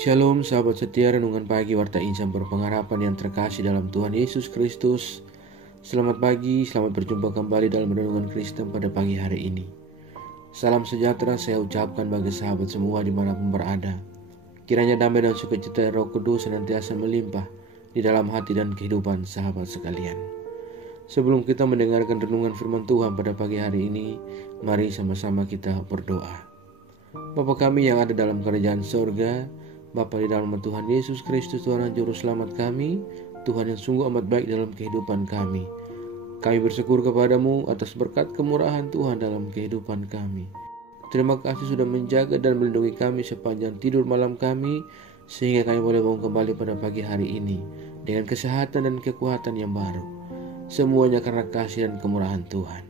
Shalom sahabat setia renungan pagi Warta Insan berpengharapan yang terkasih dalam Tuhan Yesus Kristus. Selamat pagi, selamat berjumpa kembali dalam renungan Kristen pada pagi hari ini. Salam sejahtera saya ucapkan bagi sahabat semua dimanapun berada. Kiranya damai dan sukacita Roh Kudus senantiasa melimpah di dalam hati dan kehidupan sahabat sekalian. Sebelum kita mendengarkan renungan firman Tuhan pada pagi hari ini, mari sama-sama kita berdoa. Bapa kami yang ada dalam kerajaan sorga, Bapa di dalam Tuhan Yesus Kristus, Tuhan dan Juru Selamat kami, Tuhan yang sungguh amat baik dalam kehidupan kami. Kami bersyukur kepadamu atas berkat kemurahan Tuhan dalam kehidupan kami. Terima kasih sudah menjaga dan melindungi kami sepanjang tidur malam kami, sehingga kami boleh bangun kembali pada pagi hari ini dengan kesehatan dan kekuatan yang baru. Semuanya karena kasih dan kemurahan Tuhan.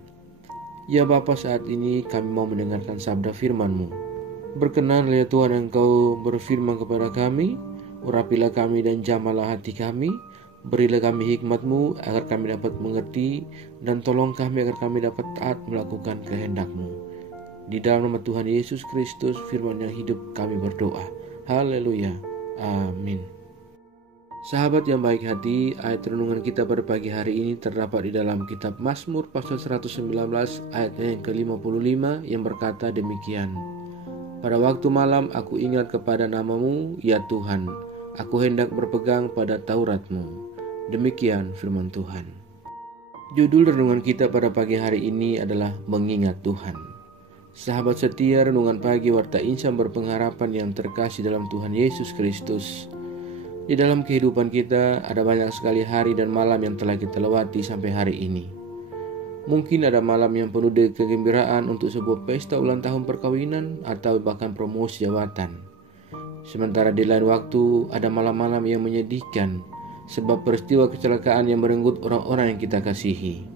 Ya Bapa, saat ini kami mau mendengarkan sabda firman-Mu. Berkenanlah ya Tuhan Engkau berfirman kepada kami, urapilah kami dan jamalah hati kami, berilah kami hikmat-Mu agar kami dapat mengerti, dan tolong kami agar kami dapat taat melakukan kehendak-Mu. Di dalam nama Tuhan Yesus Kristus, firman yang hidup kami berdoa. Haleluya. Amin. Sahabat yang baik hati, ayat renungan kita pada pagi hari ini terdapat di dalam kitab Mazmur pasal 119 ayat yang ke-55 yang berkata demikian. Pada waktu malam aku ingat kepada nama-Mu, ya Tuhan. Aku hendak berpegang pada Taurat-Mu. Demikian firman Tuhan. Judul renungan kita pada pagi hari ini adalah Mengingat Tuhan. Sahabat setia, renungan pagi Warta Insan berpengharapan yang terkasih dalam Tuhan Yesus Kristus. Di dalam kehidupan kita ada banyak sekali hari dan malam yang telah kita lewati sampai hari ini. Mungkin ada malam yang penuh dengan kegembiraan untuk sebuah pesta ulang tahun perkawinan atau bahkan promosi jabatan. Sementara di lain waktu ada malam-malam yang menyedihkan sebab peristiwa kecelakaan yang merenggut orang-orang yang kita kasihi.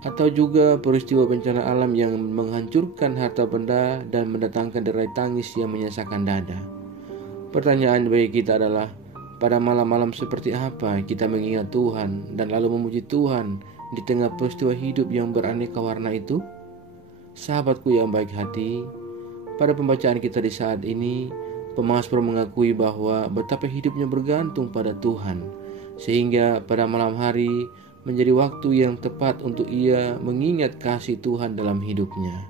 Atau juga peristiwa bencana alam yang menghancurkan harta benda dan mendatangkan derai tangis yang menyesakan dada. Pertanyaan bagi kita adalah, pada malam-malam seperti apa kita mengingat Tuhan dan lalu memuji Tuhan di tengah peristiwa hidup yang beraneka warna itu? Sahabatku yang baik hati, pada pembacaan kita di saat ini, pemazmur mengakui bahwa betapa hidupnya bergantung pada Tuhan, sehingga pada malam hari menjadi waktu yang tepat untuk ia mengingat kasih Tuhan dalam hidupnya.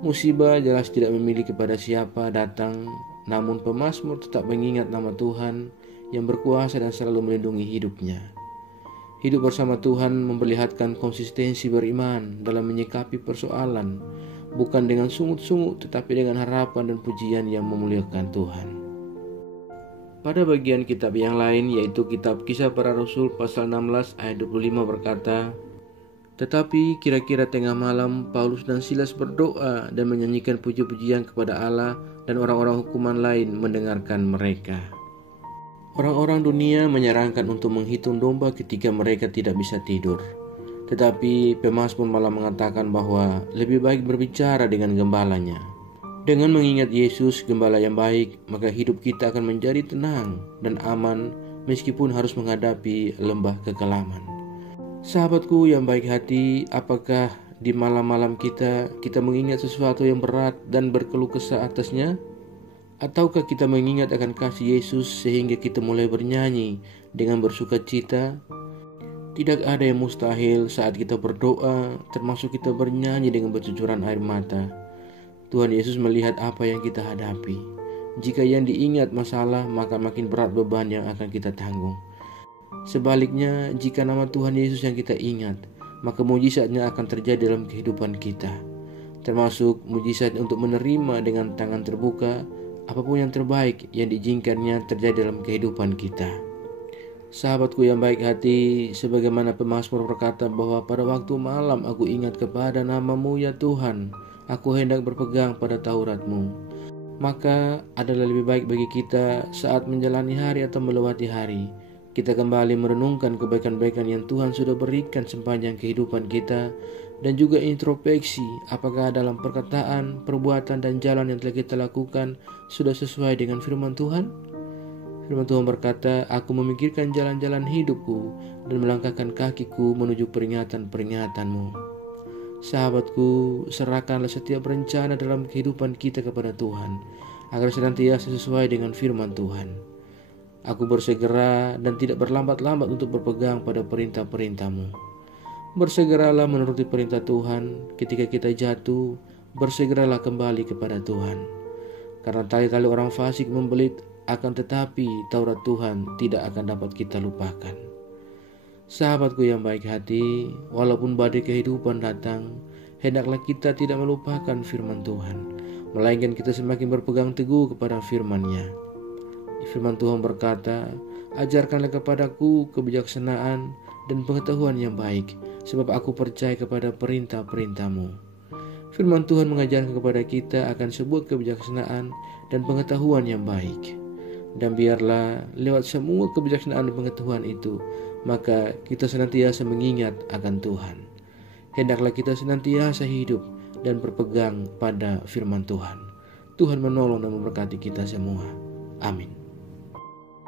Musibah jelas tidak memilih kepada siapa datang, namun pemazmur tetap mengingat nama Tuhan yang berkuasa dan selalu melindungi hidupnya. Hidup bersama Tuhan memperlihatkan konsistensi beriman dalam menyikapi persoalan, bukan dengan sungut-sungut tetapi dengan harapan dan pujian yang memuliakan Tuhan. Pada bagian kitab yang lain, yaitu kitab Kisah Para Rasul pasal 16 ayat 25 berkata, tetapi kira-kira tengah malam Paulus dan Silas berdoa dan menyanyikan puji-pujian kepada Allah, dan orang-orang hukuman lain mendengarkan mereka. Orang-orang dunia menyarankan untuk menghitung domba ketika mereka tidak bisa tidur. Tetapi pemazmur malah mengatakan bahwa lebih baik berbicara dengan gembalanya. Dengan mengingat Yesus, gembala yang baik, maka hidup kita akan menjadi tenang dan aman meskipun harus menghadapi lembah kekelaman. Sahabatku yang baik hati, apakah di malam-malam kita mengingat sesuatu yang berat dan berkeluh kesah atasnya? Ataukah kita mengingat akan kasih Yesus sehingga kita mulai bernyanyi dengan bersuka cita? Tidak ada yang mustahil saat kita berdoa, termasuk kita bernyanyi dengan bercucuran air mata. Tuhan Yesus melihat apa yang kita hadapi. Jika yang diingat masalah, maka makin berat beban yang akan kita tanggung. Sebaliknya, jika nama Tuhan Yesus yang kita ingat, maka mujizatnya akan terjadi dalam kehidupan kita. Termasuk mujizat untuk menerima dengan tangan terbuka apapun yang terbaik yang diizinkannya terjadi dalam kehidupan kita. Sahabatku yang baik hati, sebagaimana pemazmur berkata bahwa pada waktu malam aku ingat kepada nama-Mu ya Tuhan, aku hendak berpegang pada Taurat-Mu. Maka adalah lebih baik bagi kita saat menjalani hari atau melewati hari, kita kembali merenungkan kebaikan-kebaikan yang Tuhan sudah berikan sepanjang kehidupan kita, dan juga introspeksi apakah dalam perkataan, perbuatan, dan jalan yang telah kita lakukan sudah sesuai dengan firman Tuhan. Firman Tuhan berkata, aku memikirkan jalan-jalan hidupku dan melangkahkan kakiku menuju peringatan-peringatan-Mu. Sahabatku, serahkanlah setiap rencana dalam kehidupan kita kepada Tuhan. agar senantiasa sesuai dengan firman Tuhan. Aku bersegera dan tidak berlambat-lambat untuk berpegang pada perintah-perintah-Mu. Bersegeralah menuruti perintah Tuhan. Ketika kita jatuh, bersegeralah kembali kepada Tuhan. Karena tali-tali orang fasik membelit, akan tetapi Taurat Tuhan tidak akan dapat kita lupakan. Sahabatku yang baik hati, walaupun badai kehidupan datang, hendaklah kita tidak melupakan firman Tuhan, melainkan kita semakin berpegang teguh kepada firman-Nya. Firman Tuhan berkata, "Ajarkanlah kepadaku kebijaksanaan dan pengetahuan yang baik, sebab aku percaya kepada perintah-perintah-Mu." Firman Tuhan mengajarkan kepada kita akan sebuah kebijaksanaan dan pengetahuan yang baik. Dan biarlah lewat semua kebijaksanaan dan pengetahuan itu, maka kita senantiasa mengingat akan Tuhan. Hendaklah kita senantiasa hidup dan berpegang pada firman Tuhan. Tuhan menolong dan memberkati kita semua. Amin.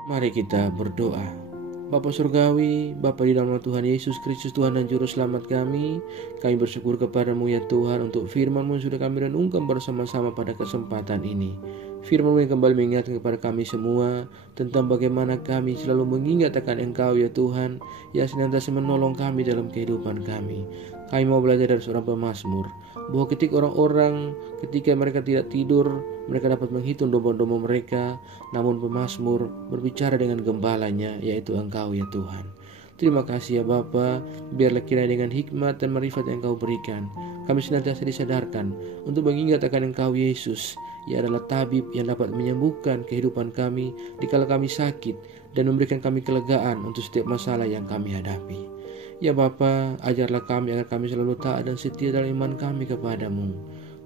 Mari kita berdoa. Bapa Surgawi, Bapa di dalam Tuhan Yesus Kristus, Tuhan dan Juru Selamat kami bersyukur kepada-Mu ya Tuhan untuk firman-Mu yang sudah kami renungkan bersama-sama pada kesempatan ini. Firman-Mu yang kembali mengingatkan kepada kami semua tentang bagaimana kami selalu mengingat akan Engkau ya Tuhan, yang senantiasa menolong kami dalam kehidupan kami. Kami mau belajar dari seorang pemazmur, bahwa ketika mereka tidak tidur, mereka dapat menghitung domba-domba mereka, namun pemazmur berbicara dengan gembalanya, yaitu Engkau ya Tuhan. Terima kasih ya Bapa, biarlah kiranya dengan hikmat dan marifat yang Engkau berikan, kami senantiasa disadarkan untuk mengingat akan Engkau Yesus. Ia adalah tabib yang dapat menyembuhkan kehidupan kami dikala kami sakit dan memberikan kami kelegaan untuk setiap masalah yang kami hadapi. Ya Bapa, ajarlah kami agar kami selalu taat dan setia dalam iman kami kepada-Mu.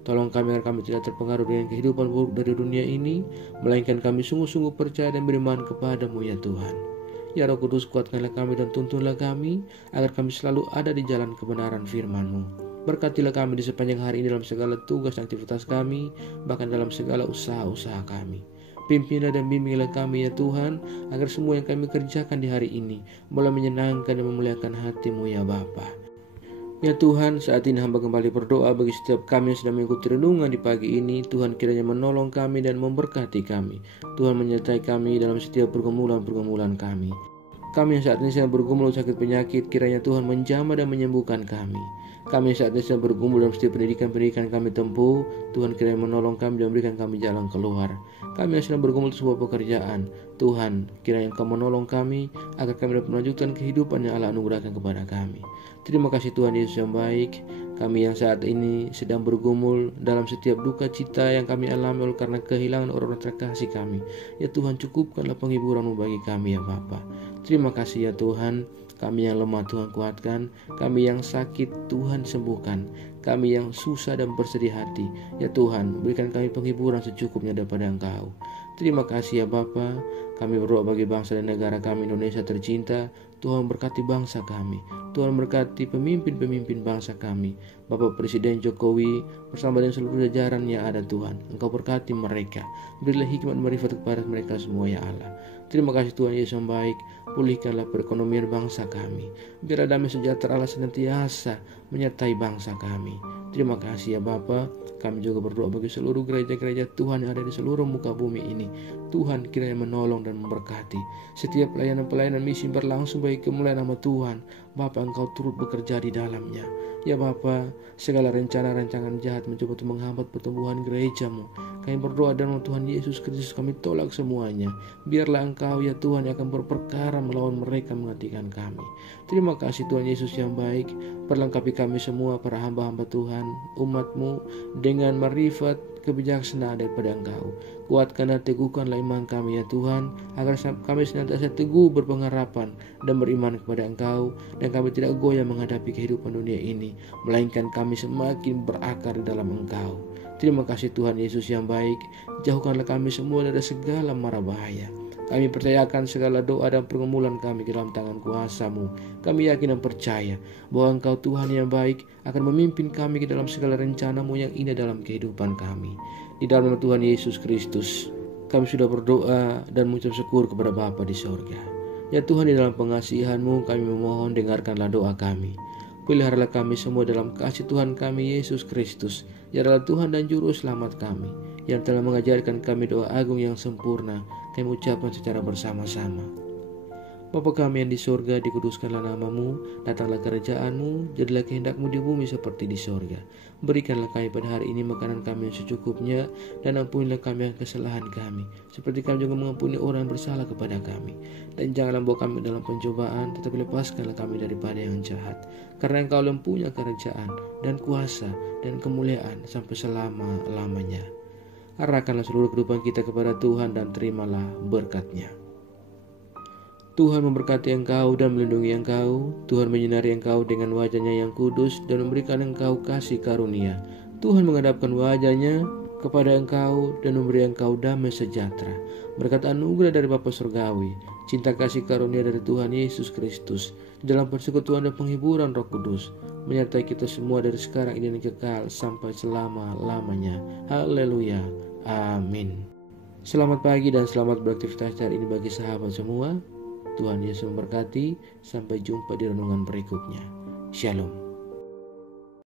Tolong kami agar kami tidak terpengaruh dengan kehidupan buruk dari dunia ini, melainkan kami sungguh-sungguh percaya dan beriman kepada-Mu ya Tuhan. Ya Roh Kudus, kuatkanlah kami dan tuntunlah kami, agar kami selalu ada di jalan kebenaran firman-Mu. Berkatilah kami di sepanjang hari ini dalam segala tugas dan aktivitas kami, bahkan dalam segala usaha-usaha kami. Pimpinlah dan bimbinglah kami ya Tuhan, agar semua yang kami kerjakan di hari ini boleh menyenangkan dan memuliakan hati-Mu ya Bapa. Ya Tuhan, saat ini hamba kembali berdoa bagi setiap kami yang sedang mengikuti renungan di pagi ini. Tuhan kiranya menolong kami dan memberkati kami. Tuhan menyertai kami dalam setiap pergumulan-pergumulan kami. Kami yang saat ini sedang bergumul sakit penyakit, kiranya Tuhan menjamah dan menyembuhkan kami. Kami yang saat ini sedang bergumul dalam setiap pendidikan kami tempuh, Tuhan kiranya menolong kami dan memberikan kami jalan keluar. Kami yang sedang bergumul di sebuah pekerjaan, Tuhan kiranya Engkau menolong kami agar kami dapat melanjutkan kehidupan yang Allah anugerahkan kepada kami. Terima kasih Tuhan Yesus yang baik. Kami yang saat ini sedang bergumul dalam setiap duka cita yang kami alami oleh karena kehilangan orang-orang terkasih kami. Ya Tuhan, cukupkanlah penghiburan-Mu bagi kami ya Bapa. Terima kasih ya Tuhan. Kami yang lemah Tuhan kuatkan, kami yang sakit Tuhan sembuhkan, kami yang susah dan bersedih hati, ya Tuhan berikan kami penghiburan secukupnya daripada Engkau. Terima kasih ya Bapa. Kami berdoa bagi bangsa dan negara kami Indonesia tercinta. Tuhan berkati bangsa kami, Tuhan berkati pemimpin-pemimpin bangsa kami, Bapak Presiden Jokowi bersama dengan seluruh jajaran yang ada Tuhan. Engkau berkati mereka, berilah hikmat marifat kepada mereka semua ya Allah. Terima kasih Tuhan Yesus yang baik. Pulihkanlah perekonomian bangsa kami, biarlah damai sejahtera Allah senantiasa menyertai bangsa kami. Terima kasih ya Bapa. Kami juga berdoa bagi seluruh gereja-gereja Tuhan yang ada di seluruh muka bumi ini. Tuhan kiranya menolong dan memberkati setiap pelayanan-pelayanan misi berlangsung bagi kemuliaan nama Tuhan. Bapa, Engkau turut bekerja di dalamnya. Ya Bapa, segala rencana-rancangan jahat mencoba untuk menghambat pertumbuhan gereja-Mu, kami berdoa dalam Tuhan Yesus Kristus, kami tolak semuanya. Biarlah Engkau ya Tuhan yang akan berperkara melawan mereka menghentikan kami. Terima kasih Tuhan Yesus yang baik. Perlengkapi kami semua para hamba-hamba Tuhan, umat-Mu dengan marifat kebijaksanaan daripada Engkau. Kuatkan dan teguhkanlah iman kami ya Tuhan, agar kami senantiasa teguh berpengharapan dan beriman kepada Engkau, dan kami tidak goyah menghadapi kehidupan dunia ini, melainkan kami semakin berakar di dalam Engkau. Terima kasih Tuhan Yesus yang baik. Jauhkanlah kami semua dari segala mara bahaya. Kami percayakan segala doa dan pergumulan kami ke dalam tangan kuasa-Mu. Kami yakin dan percaya bahwa Engkau Tuhan yang baik akan memimpin kami ke dalam segala rencana-Mu yang indah dalam kehidupan kami. Di dalam nama Tuhan Yesus Kristus, kami sudah berdoa dan mengucap syukur kepada Bapa di sorga. Ya Tuhan, di dalam pengasihan-Mu kami memohon, dengarkanlah doa kami. Peliharalah kami semua dalam kasih Tuhan kami Yesus Kristus, ya adalah Tuhan dan Juru Selamat kami. yang telah mengajarkan kami doa agung yang sempurna, kami ucapkan secara bersama-sama. Bapa kami yang di sorga, dikuduskanlah namamu, datanglah kerajaan-Mu, jadilah kehendak-Mu di bumi seperti di sorga. Berikanlah kami pada hari ini makanan kami yang secukupnya, dan ampunilah kami yang kesalahan kami, seperti kami juga mengampuni orang yang bersalah kepada kami. Dan janganlah bawa kami dalam pencobaan, tetapi lepaskanlah kami daripada yang jahat. Karena Engkau mempunyai kerajaan, dan kuasa, dan kemuliaan sampai selama-lamanya. Arahkanlah seluruh kehidupan kita kepada Tuhan dan terimalah berkat-Nya. Tuhan memberkati engkau dan melindungi engkau. Tuhan menyinari engkau dengan wajah-Nya yang kudus dan memberikan engkau kasih karunia. Tuhan menghadapkan wajah-Nya kepada engkau dan memberi engkau damai sejahtera. Berkat anugerah dari Bapa Surgawi, cinta kasih karunia dari Tuhan Yesus Kristus, dalam persekutuan dan penghiburan Roh Kudus, menyertai kita semua dari sekarang ini dan kekal sampai selama-lamanya. Haleluya. Amin. Selamat pagi dan selamat beraktivitas hari ini bagi sahabat semua. Tuhan Yesus memberkati. Sampai jumpa di renungan berikutnya. Shalom.